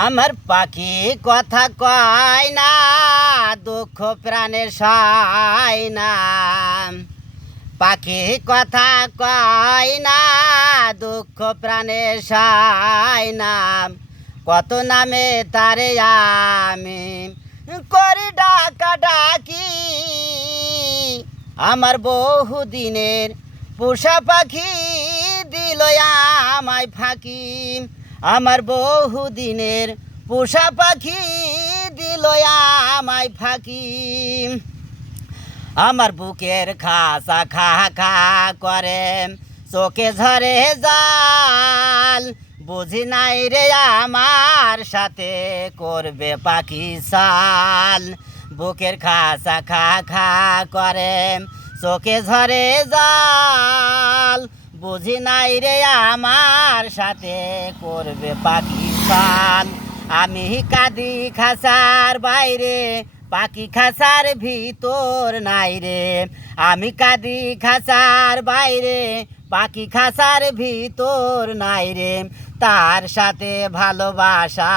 আমার পাখি কথা কয় না, দুঃখ প্রাণের সয় না। পাখি কথা কয় না, দুঃখ প্রাণের সয় না। কত নামে তারে আমি করি ডাকা ডাকি আমার বহু দিনের পোষা পাখি দিল আমায় ফাঁকি। আমার বহু দিনের পোষা পাখি দিল আমায় ফাঁকি। আমার বুকের খাসা খা খা করে, চোখে ঝরে জাল। বুঝি নাই রে আমার সাথে করবে পাখি সাল বুকের খাসা খা খা করে, চোখে ঝরে জাল। বুঝি নাই রে আমার সাথে করবে সাল আমি কাদি খাসার বাইরে, পাখি খাসার ভিতর নাই রে। আমি কাদি খাসার বাইরে, পাখি খাসার ভিতর নাই রে। তার সাথে ভালোবাসা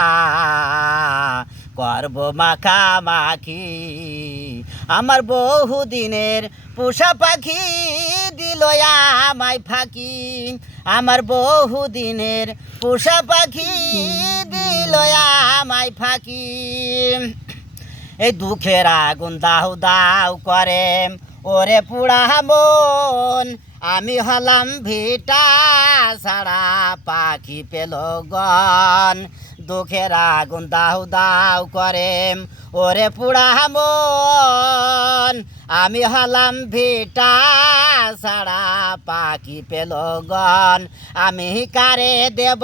করব মাখামাখি। আমার বহু দিনের পোষা পাখি দিল আমায় ফাঁকি। আমার বহু দিনের পোষা পাখি দিল আমায় ফাঁকি। এই দুঃখের আগুন দাউ দাউ করে। ওরে পুড়া মন, আমি হলাম ভিটা ছাড়া পাখি পেল গন দুঃখের আগুন দাউ দাউ করে। ওরে পুড়া মন আমি হলাম ভিটা ছাড়া পাখি পেল গন আমি কারে দেব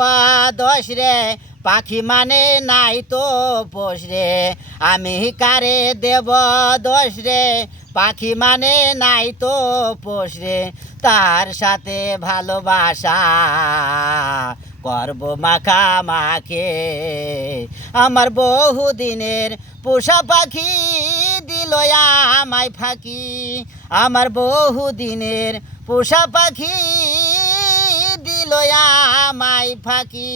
দোষ রে? পাখি মানে নাই তো পোষ রে। আমি কারে দেব দোষ রে? পাখি মানে নাই তো পোষ রে। তার সাথে ভালোবাসা করব মাখা মাখে। আমার বহু দিনের পোষা পাখি দিল আমায় ফাঁকি আমার বহু দিনের পোষা পাখি দিল আমায় ফাঁকি।